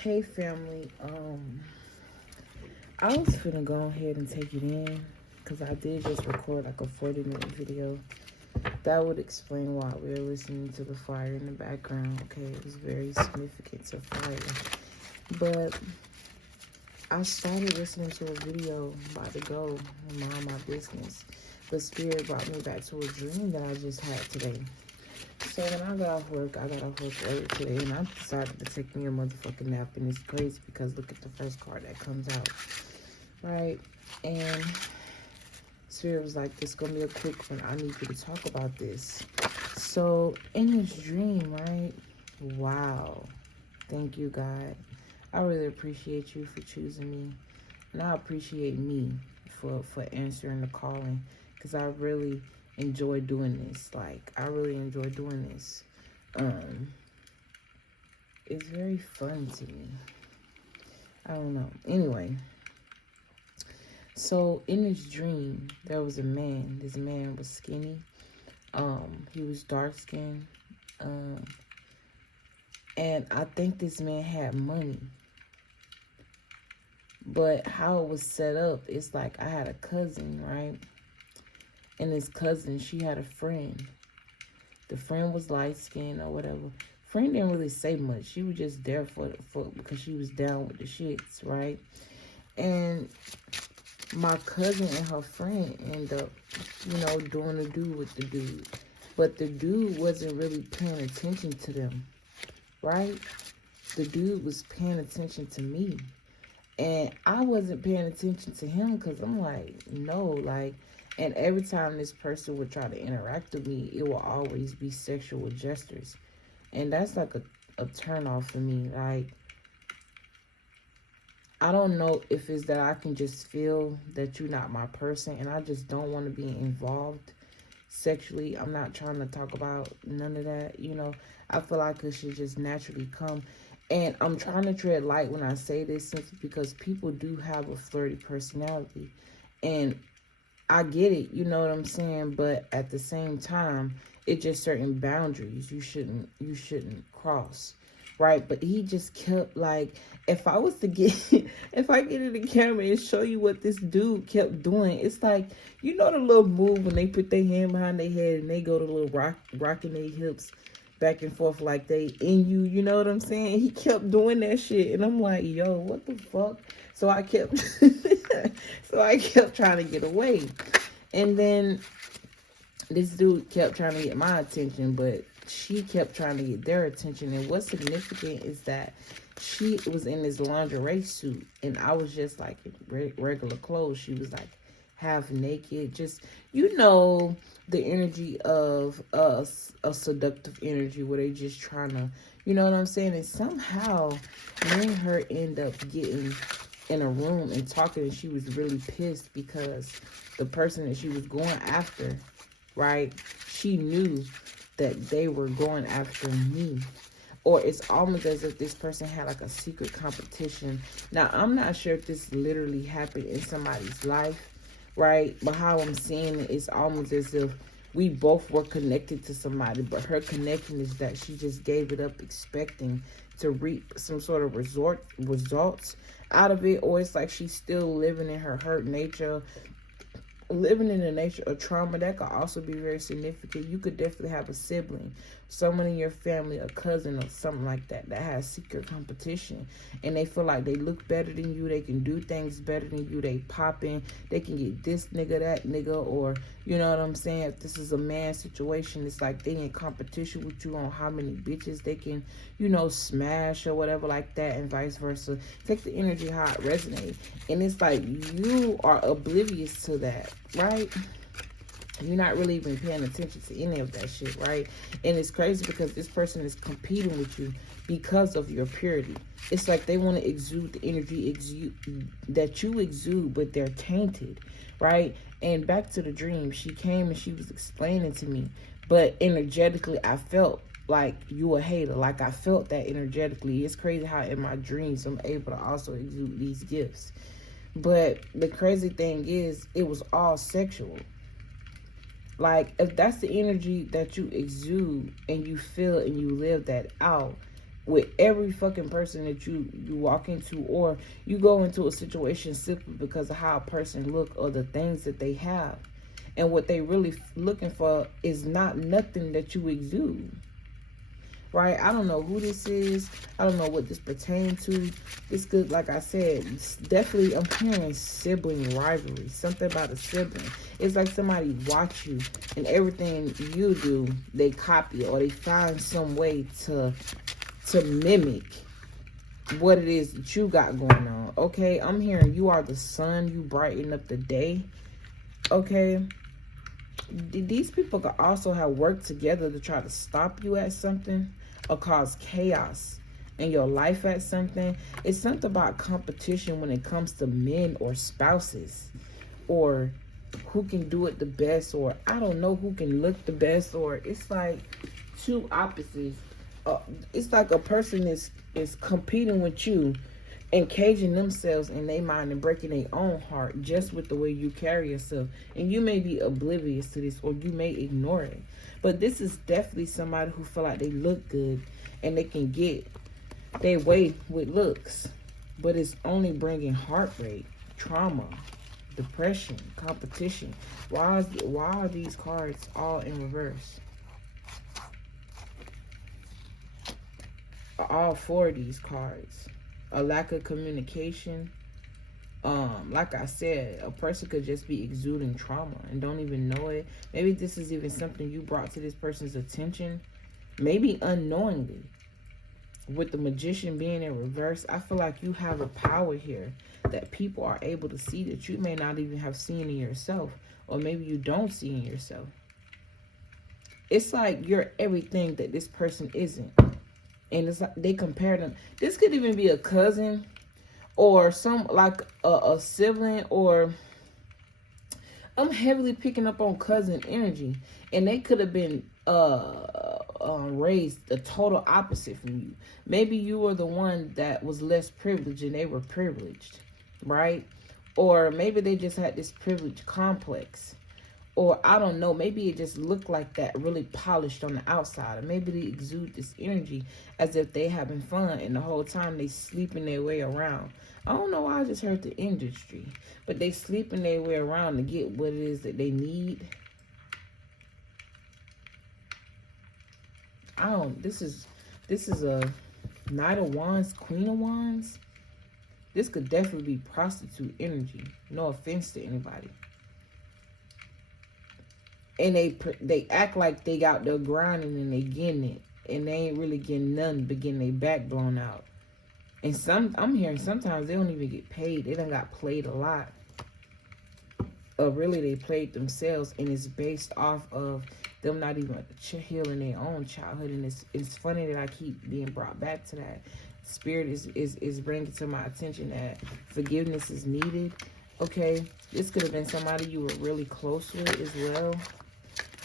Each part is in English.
Hey family, I was finna go ahead and take it in because I did just record like a 40-minute video that would explain why we were listening to the fire in the background. Okay, it was very significant to fire, but I started listening to a video about to go and mind my business, but Spirit brought me back to a dream that I just had today. So when I got off work, early today, and I decided to take me a motherfucking nap. And it's crazy because look at the first card that comes out, right? And Spirit was like, "This gonna be a quick one. I need you to talk about this." So in this dream, right? Wow, thank you, God. I really appreciate you for choosing me, and I appreciate me for answering the calling, because I really enjoy doing this. Like, I really enjoy doing this. It's very fun to me. I don't know. Anyway, so in this dream, there was a man. This man was skinny. He was dark skinned. And I think this man had money. But how it was set up, it's like I had a cousin, right? And this cousin, she had a friend. The friend was light-skinned or whatever. Friend didn't really say much. She was just there for because she was down with the shits, right? And my cousin and her friend end up, doing the do with the dude. But the dude wasn't really paying attention to them, right? The dude was paying attention to me. And I wasn't paying attention to him because I'm like, no, like, and every time this person would try to interact with me, it will always be sexual gestures. And that's like a turn off for me. Like, I don't know if it's that I can just feel that you're not my person and I just don't want to be involved sexually. I'm not trying to talk about none of that, I feel like it should just naturally come. And I'm trying to tread light when I say this, simply because people do have a flirty personality. And I get it, you know what I'm saying? But at the same time, it's just certain boundaries you shouldn't cross, right? But he just kept, like, if I was to get, if I get in the camera and show you what this dude kept doing, it's like, the little move when they put their hand behind their head and they go to little rocking their hips back and forth like they in you, you know what I'm saying? He kept doing that shit, and I'm like, yo, what the fuck? So I kept, trying to get away, and then this dude kept trying to get my attention, but she kept trying to get their attention. And what's significant is that she was in this lingerie suit, and I was just like in regular clothes. She was like half naked, just, the energy of a seductive energy where they just trying to, you know what I'm saying? And somehow me and her end up getting in a room and talking, and she was really pissed because the person that she was going after, right, she knew that they were going after me. Or it's almost as if this person had like a secret competition. Now, I'm not sure if this literally happened in somebody's life, right? But how I'm seeing it, it's almost as if we both were connected to somebody, but her connection is that she just gave it up expecting to reap some sort of results out of it. Or it's like she's still living in her hurt nature, living in the nature of trauma. That could also be very significant. You could definitely have a sibling, someone in your family, a cousin or something like that has secret competition, and they feel like they look better than you, they can do things better than you, they popping, they can get this nigga, that nigga, or you know what I'm saying? If this is a man situation, it's like they in competition with you on how many bitches they can, smash or whatever like that, and vice versa. Take the energy how it resonates, and it's like you are oblivious to that, right? You're not really even paying attention to any of that shit, right? And it's crazy because this person is competing with you because of your purity. It's like they want to exude the energy that you exude, but they're tainted, right? And back to the dream, she came and she was explaining to me, but energetically, I felt like you a hater. Like, I felt that energetically. It's crazy how in my dreams I'm able to also exude these gifts. But the crazy thing is, it was all sexual. Like, if that's the energy that you exude and you feel and you live that out, with every fucking person that you walk into, or you go into a situation simply because of how a person look or the things that they have. And what they really looking for is not nothing that you exude. Right? I don't know who this is. I don't know what this pertains to. This could, like I said, definitely I'm hearing sibling rivalry. Something about a sibling. It's like somebody watch you and everything you do, they copy, or they find some way to mimic what it is that you got going on. Okay? I'm hearing you are the sun. You brighten up the day. Okay? These people could also have worked together to try to stop you at something or cause chaos in your life at something. It's something about competition when it comes to men or spouses, or who can do it the best, or I don't know, who can look the best, or it's like two opposites. It's like a person is competing with you and caging themselves in their mind and breaking their own heart just with the way you carry yourself. And you may be oblivious to this, or you may ignore it. But this is definitely somebody who feel like they look good and they can get their way with looks. But it's only bringing heartbreak, trauma, depression, competition. Why are these cards all in reverse? All four of these cards. A lack of communication. Like I said, a person could just be exuding trauma and don't even know it. Maybe this is even something you brought to this person's attention, maybe unknowingly. With the Magician being in reverse, I feel like you have a power here that people are able to see that you may not even have seen in yourself, or maybe you don't see in yourself. It's like you're everything that this person isn't. And it's like they compare them. This could even be a cousin, or some like a sibling, or I'm heavily picking up on cousin energy, and they could have been raised the total opposite from you. Maybe you were the one that was less privileged and they were privileged, right? Or maybe they just had this privilege complex. Or I don't know, maybe it just looked like that, really polished on the outside. Or maybe they exude this energy as if they having fun, and the whole time they sleeping their way around. I don't know why I just heard the industry, but they sleeping their way around to get what it is that they need. This is a Knight of Wands, Queen of Wands. This could definitely be prostitute energy. No offense to anybody. And they act like they got their grinding and they getting it, and they ain't really getting nothing but getting their back blown out. And I'm hearing sometimes they don't even get paid. They done got played a lot. Or really they played themselves, and it's based off of them not even healing their own childhood. And it's funny that I keep being brought back to that. Spirit is bringing to my attention that forgiveness is needed. Okay, this could have been somebody you were really close with as well.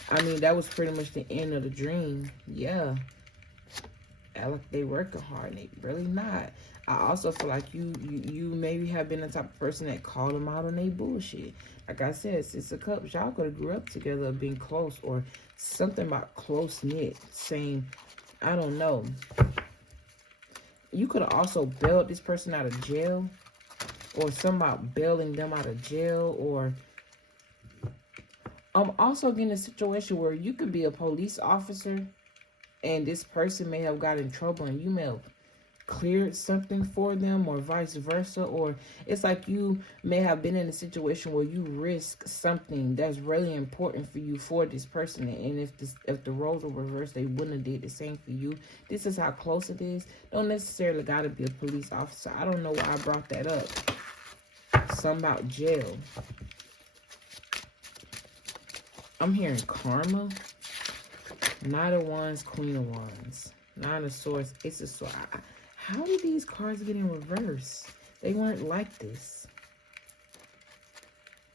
I mean, that was pretty much the end of the dream. Yeah. They working hard and they really not. I also feel like you maybe have been the type of person that called them out on their bullshit. Like I said, Six of Cups, y'all could have grew up together, being close, or something about close-knit, saying, I don't know. You could have also bailed this person out of jail, or something about bailing them out of jail, or I'm also getting a situation where you could be a police officer and this person may have got in trouble and you may have cleared something for them, or vice versa. Or it's like you may have been in a situation where you risk something that's really important for you for this person, and if the roles were reversed, they wouldn't have did the same for you. This is how close it is. Don't necessarily gotta be a police officer. I don't know why I brought that up. Something about jail. I'm hearing karma. Knight of Wands, Queen of Wands. Nine of Swords, Ace of Swords. How did these cards get in reverse? They weren't like this.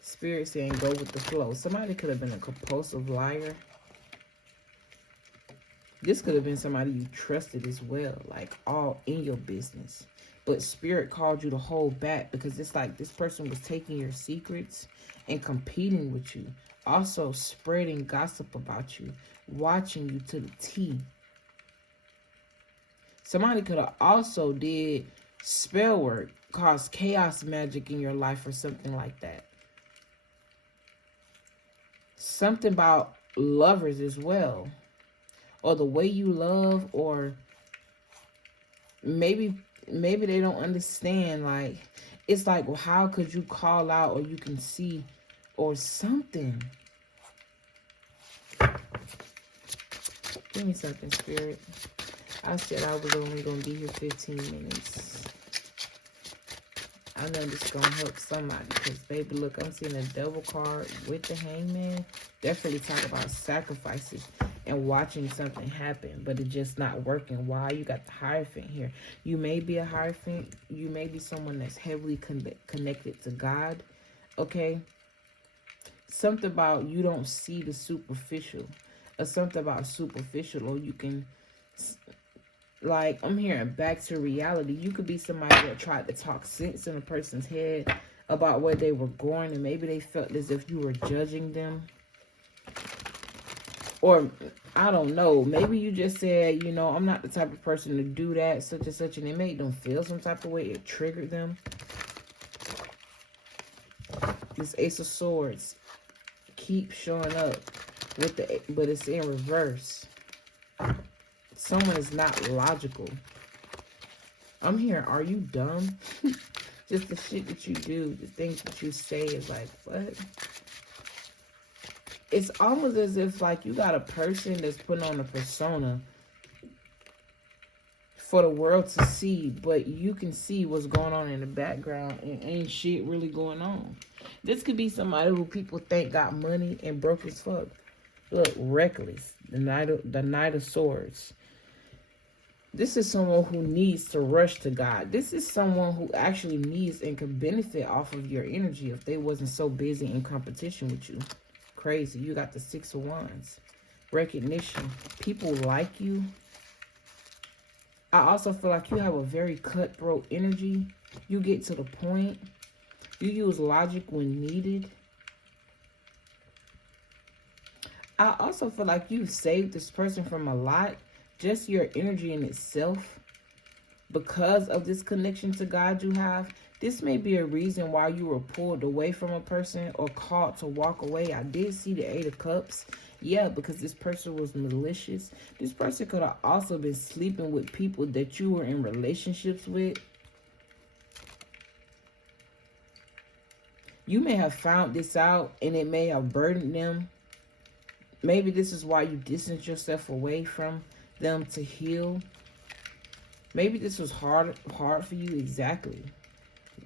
Spirit saying go with the flow. Somebody could have been a compulsive liar. This could have been somebody you trusted as well, like all in your business. But Spirit called you to hold back because it's like this person was taking your secrets and competing with you. Also spreading gossip about you, watching you to the T. Somebody could have also did spell work, caused chaos magic in your life or something like that. Something about lovers as well. Or the way you love, or maybe they don't understand. Like, it's like, well, how could you call out, or you can see, or something. Give me something, Spirit. I said I was only going to be here 15 minutes. I know this is going to help somebody. Because, baby, look, I'm seeing a double card with the Hangman. Definitely talk about sacrifices and watching something happen, but it's just not working. Why? You got the Hierophant here. You may be a Hierophant. You may be someone that's heavily connected to God. Okay? Something about you don't see the superficial. Or something about superficial. Or you can... Like, I'm hearing back to reality. You could be somebody that tried to talk sense in a person's head about where they were going, and maybe they felt as if you were judging them. Or, I don't know, maybe you just said, you know, I'm not the type of person to do that, such and such, and it made them feel some type of way. It triggered them. This Ace of Swords keeps showing up, with the, but it's in reverse. Someone is not logical. I'm hearing, are you dumb? Just the shit that you do, the things that you say is like, what? It's almost as if, like, you got a person that's putting on a persona for the world to see, but you can see what's going on in the background and ain't shit really going on. This could be somebody who people think got money and broke as fuck. Look, reckless. The Knight of Swords. This is someone who needs to rush to God. This is someone who actually needs and can benefit off of your energy if they wasn't so busy in competition with you. Crazy. You got the Six of Wands. Recognition. People like you. I also feel like you have a very cutthroat energy. You get to the point. You use logic when needed. I also feel like you've saved this person from a lot. Just your energy in itself. Because of this connection to God you have. This may be a reason why you were pulled away from a person or called to walk away. I did see the Eight of Cups. Yeah, because this person was malicious. This person could have also been sleeping with people that you were in relationships with. You may have found this out and it may have burdened them. Maybe this is why you distance yourself away from them to heal. Maybe this was hard for you. Exactly.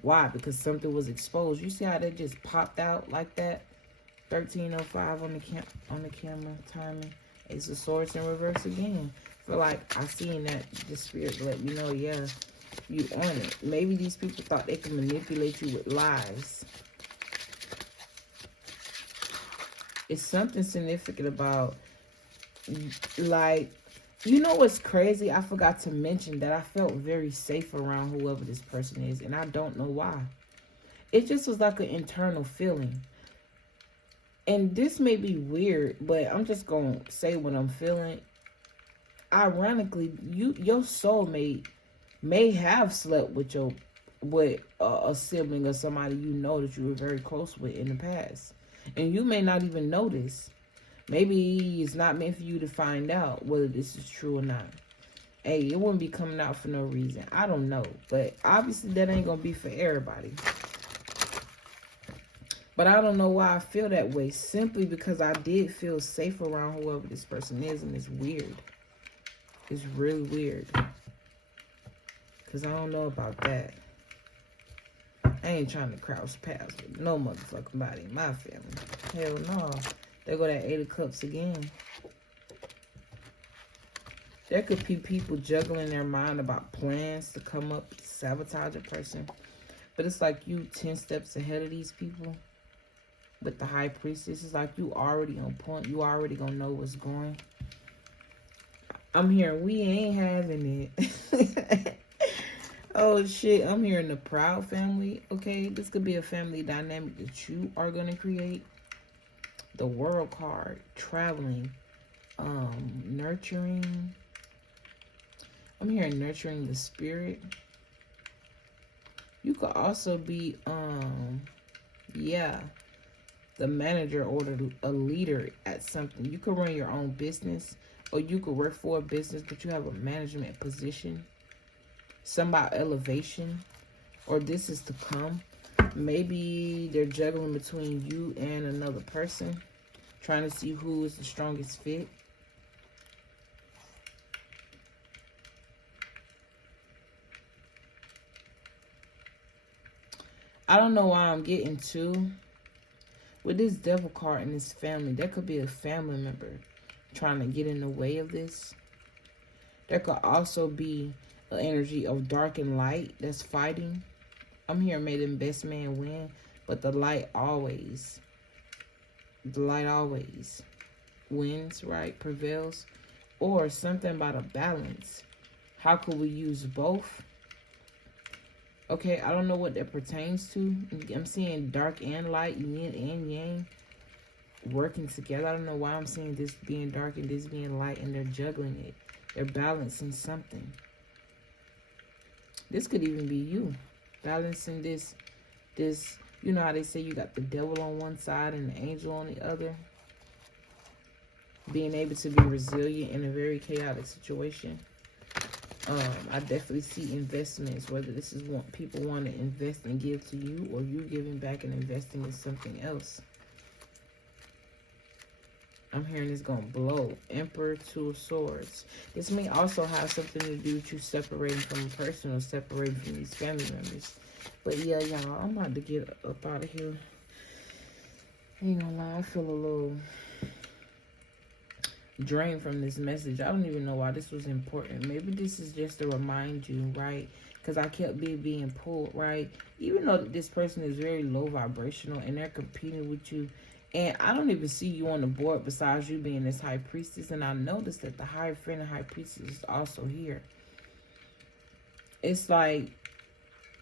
Why? Because something was exposed. You see how that just popped out like that? 13:05 on the camera timing. Ace of Swords in reverse again. Feel like I seen that the spirit let me know, yeah, you on it. Maybe these people thought they could manipulate you with lies. It's something significant about, like, you know what's crazy? I forgot to mention that I felt very safe around whoever this person is, and I don't know why. It just was like an internal feeling. And this may be weird, but I'm just going to say what I'm feeling. Ironically, your soulmate may have slept with a sibling or somebody you know that you were very close with in the past. And you may not even know this. Maybe it's not meant for you to find out whether this is true or not. Hey, it wouldn't be coming out for no reason. I don't know. But obviously that ain't going to be for everybody. But I don't know why I feel that way. Simply because I did feel safe around whoever this person is. And it's weird. It's really weird. Because I don't know about that. I ain't trying to cross paths with no motherfucking body in my family. Hell no. There go that Eight of Cups again. There could be people juggling their mind about plans to come up to sabotage a person. But it's like you 10 steps ahead of these people. With the High Priestess, it's like you already on point. You already gonna know what's going. I'm hearing we ain't having it. Oh shit, I'm hearing the Proud family. Okay, this could be a family dynamic that you are gonna create. The World card, traveling, nurturing. I'm hearing nurturing the spirit. You could also be, yeah, the manager or a leader at something. You could run your own business, or you could work for a business, but you have a management position. Some about elevation, or this is to come. Maybe they're juggling between you and another person, trying to see who is the strongest fit. I don't know why I'm getting to. With this devil card in this family, there could be a family member trying to get in the way of this. There could also be an energy of dark and light that's fighting. I'm here, may the best man win, but the light always wins, right? Prevails. Or something about a balance. How could we use both? Okay, I don't know what that pertains to. I'm seeing dark and light, yin and yang, working together. I don't know why I'm seeing this being dark and this being light, and they're juggling it. They're balancing something. This could even be you. Balancing this, you know how they say you got the devil on one side and the angel on the other. Being able to be resilient in a very chaotic situation. I definitely see investments, whether this is what people want to invest and give to you, or you giving back and investing in something else. I'm hearing it's going to blow. Emperor, Two of Swords. This may also have something to do with you separating from a person or separating from these family members. But yeah, y'all, I'm about to get up out of here. I ain't gonna lie, I feel a little drained from this message. I don't even know why this was important. Maybe this is just to remind you, right? Because I kept being pulled, right? Even though this person is very low vibrational and they're competing with you, and I don't even see you on the board besides you being this high priestess. And I noticed that the high friend and high priestess is also here. It's like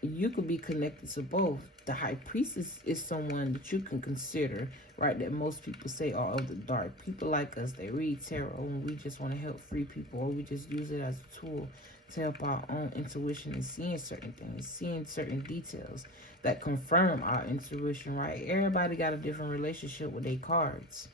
you could be connected to both. The high priestess is someone that you can consider, right, that most people say are of the dark. People like us, they read tarot and we just want to help free people, or we just use it as a tool to help our own intuition and seeing certain things, seeing certain details that confirm our intuition, right? Everybody got a different relationship with their cards.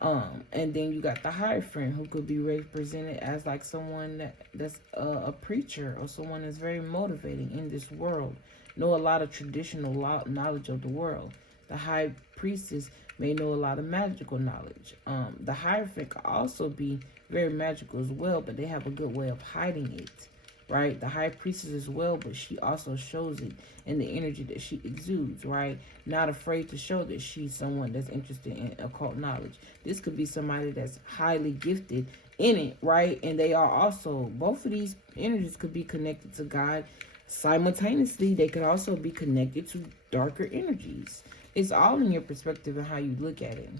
And then you got the high friend, who could be represented as like someone that's a preacher, or someone that's very motivating in this world, know a lot of traditional knowledge of the world. The high priestess may know a lot of magical knowledge. The high friend could also be very magical as well, but they have a good way of hiding it, right? The high priestess as well, but she also shows it in the energy that she exudes, right? Not afraid to show that she's someone that's interested in occult knowledge. This could be somebody that's highly gifted in it, right? And they are also, both of these energies could be connected to God. Simultaneously, they could also be connected to darker energies. It's all in your perspective and how you look at it,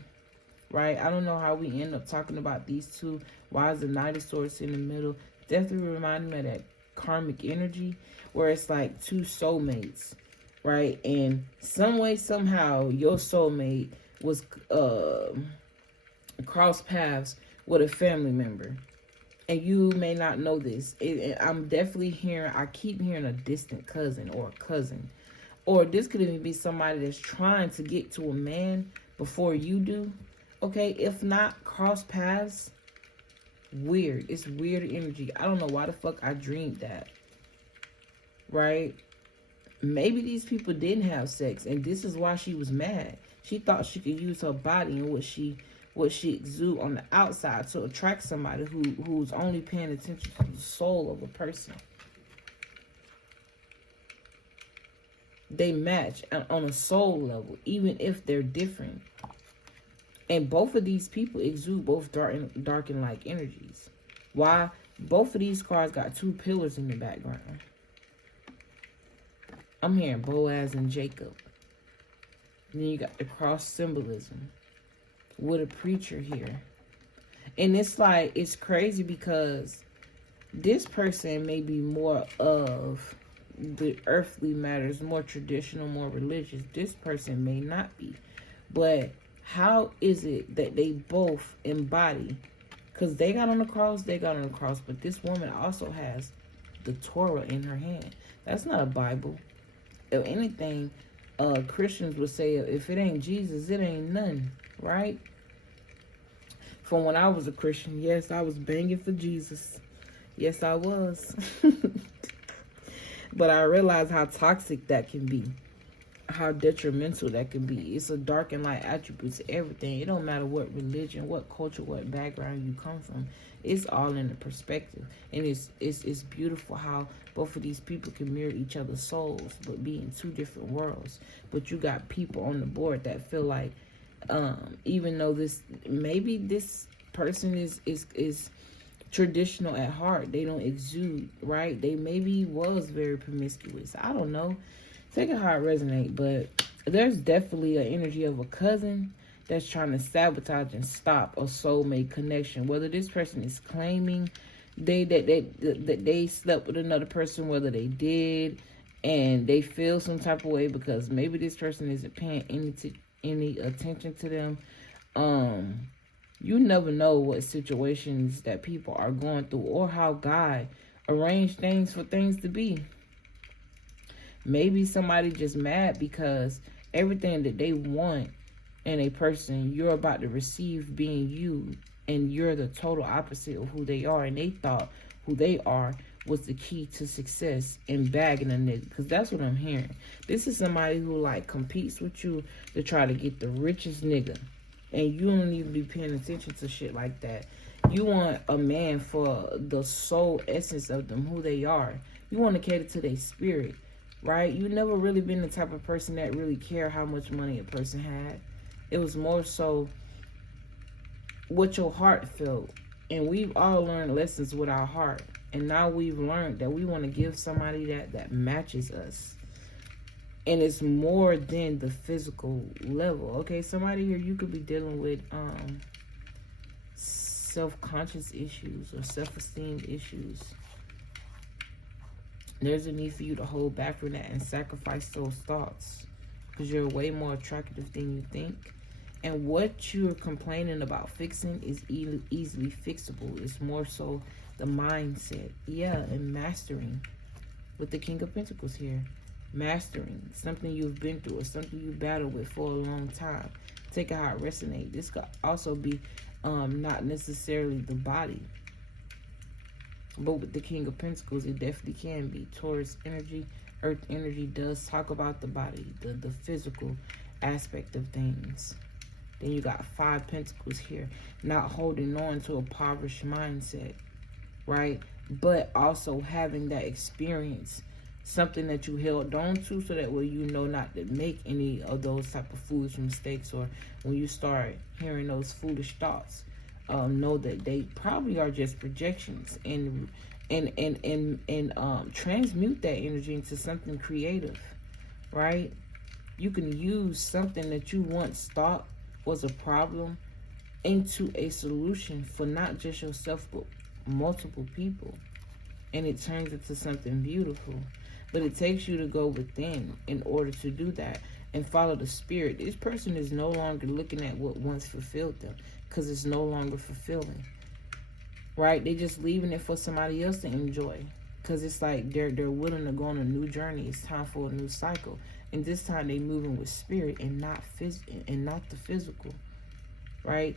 right? I don't know how we end up talking about these two. Why is the Knight of Swords in the middle? Definitely reminded me of that karmic energy, where it's like two soulmates, right? And some way, somehow, your soulmate was cross paths with a family member, and you may not know this. I'm definitely hearing, I keep hearing a distant cousin or a cousin, or this could even be somebody that's trying to get to a man before you do. Okay, if not cross paths, weird. It's weird energy. I don't know why the fuck I dreamed that, right? Maybe these people didn't have sex, and this is why she was mad. She thought she could use her body and what she exude on the outside to attract somebody who's only paying attention to the soul of a person. They match on a soul level, even if they're different. And both of these people exude both dark and light energies. Why? Both of these cards got two pillars in the background. I'm hearing Boaz and Jacob. And then you got the cross symbolism with a preacher here. And it's like, it's crazy because this person may be more of the earthly matters, more traditional, more religious. This person may not be. But how is it that they both embody Because they got on the cross, but this woman also has the Torah in her hand. That's not a Bible. If anything, Christians would say, if it ain't Jesus, it ain't none, right? From when I was a Christian, yes, I was banging for Jesus. Yes, I was. But I realized how toxic that can be. How detrimental that can be. It's a dark and light attribute to everything. It don't matter what religion, what culture, what background you come from. It's all in the perspective. And it's beautiful how both of these people can mirror each other's souls, but be in two different worlds. But you got people on the board that feel like, even though this person is traditional at heart, they don't exude, right? They maybe was very promiscuous. I don't know. Take it how it resonates, but there's definitely an energy of a cousin that's trying to sabotage and stop a soulmate connection. Whether this person is claiming they slept with another person, whether they did, and they feel some type of way because maybe this person isn't paying any attention to them. You never know what situations that people are going through or how God arranged things for things to be. Maybe somebody just mad because everything that they want in a person, you're about to receive being you, and you're the total opposite of who they are, and they thought who they are was the key to success in bagging a nigga, because that's what I'm hearing. This is somebody who like competes with you to try to get the richest nigga, and you don't even be paying attention to shit like that. You want a man for the soul essence of them, who they are. You want to cater to their spirit. Right? You never really been the type of person that really cared how much money a person had. It was more so what your heart felt. And we've all learned lessons with our heart. And now we've learned that we want to give somebody that matches us. And it's more than the physical level. Okay, somebody here, you could be dealing with self-conscious issues or self-esteem issues. There's a need for you to hold back from that and sacrifice those thoughts, because you're way more attractive than you think. And what you're complaining about fixing is easily fixable. It's more so the mindset. Yeah, and mastering. With the King of Pentacles here. Mastering something you've been through or something you battled with for a long time. Take it how it resonates. This could also be not necessarily the body. But with the King of Pentacles, it definitely can be. Taurus energy, Earth energy does talk about the body, the physical aspect of things. Then you got 5 Pentacles here. Not holding on to a impoverished mindset, right? But also having that experience. Something that you held on to so that way you know not to make any of those type of foolish mistakes. Or when you start hearing those foolish thoughts, know that they probably are just projections, and transmute that energy into something creative, right? You can use something that you once thought was a problem into a solution for not just yourself but multiple people, and it turns into something beautiful. But it takes you to go within in order to do that and follow the spirit. This person is no longer looking at what once fulfilled them, because it's no longer fulfilling, right? They just leaving it for somebody else to enjoy, because it's like they're willing to go on a new journey. It's time for a new cycle, and this time they moving with spirit and not the physical, right?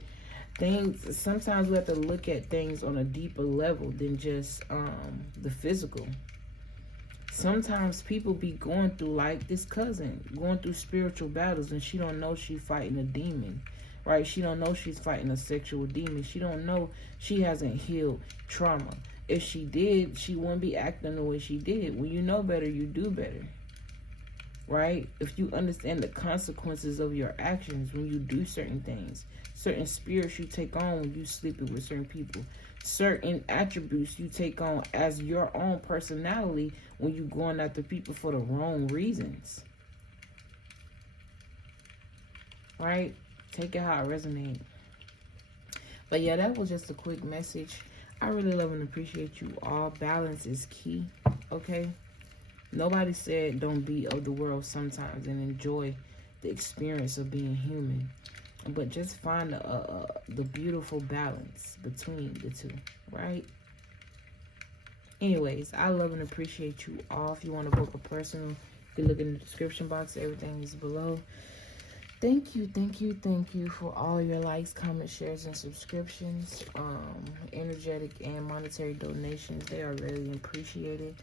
Things, sometimes we have to look at things on a deeper level than just the physical. Sometimes people be going through, like this cousin, going through spiritual battles, and she don't know she's fighting a demon, right? She don't know she's fighting a sexual demon. She don't know she hasn't healed trauma. If she did, she wouldn't be acting the way she did. When you know better, you do better, right? If you understand the consequences of your actions when you do certain things, certain spirits you take on when you sleeping with certain people, certain attributes you take on as your own personality when you going after people for the wrong reasons, right? Take it how it resonates. But yeah, that was just a quick message. I really love and appreciate you all. Balance is key, okay? Nobody said don't be of the world sometimes and enjoy the experience of being human. But just find the beautiful balance between the two, right? Anyways, I love and appreciate you all. If you want to book a personal, you can look in the description box. Everything is below. Thank you for all your likes, comments, shares, and subscriptions. Energetic and monetary donations, they are really appreciated.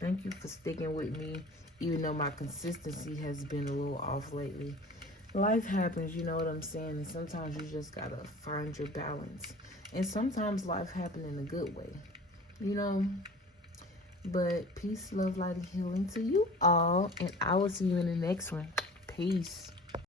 Thank you for sticking with me, even though my consistency has been a little off lately. Life happens, you know what I'm saying? And sometimes you just gotta find your balance. And sometimes life happens in a good way, you know? But peace, love, light, and healing to you all. And I will see you in the next one. Peace.